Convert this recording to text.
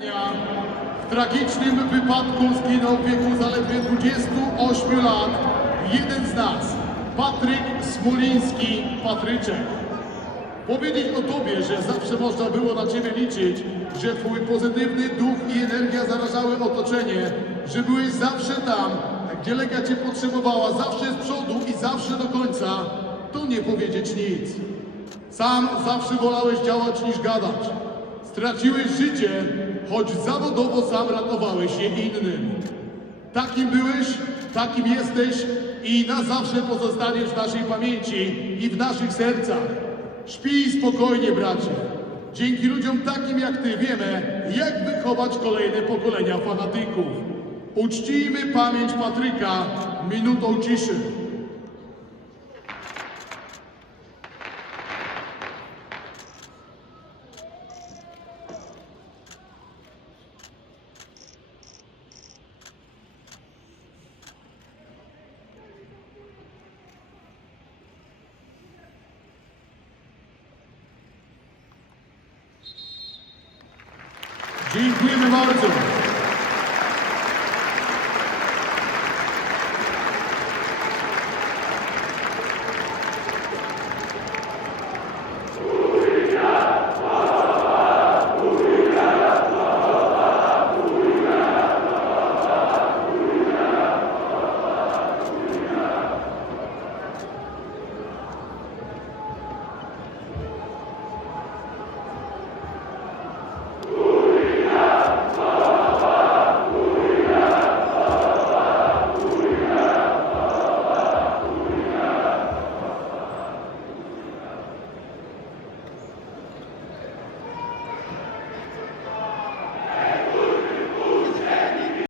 W tragicznym wypadku zginął w wieku zaledwie 28 lat jeden z nas, Patryk Smoliński, Patryczek. Powiedzieć o Tobie, że zawsze można było na Ciebie liczyć, że Twój pozytywny duch i energia zarażały otoczenie, że byłeś zawsze tam, gdzie Legia Cię potrzebowała, zawsze z przodu i zawsze do końca, to nie powiedzieć nic. Sam zawsze wolałeś działać niż gadać. Straciłeś życie, choć zawodowo sam ratowałeś je innym. Takim byłeś, takim jesteś i na zawsze pozostaniesz w naszej pamięci i w naszych sercach. Śpij spokojnie, bracie. Dzięki ludziom takim jak Ty wiemy, jak wychować kolejne pokolenia fanatyków. Uczcijmy pamięć Patryka minutą ciszy. Dziękujemy bardzo.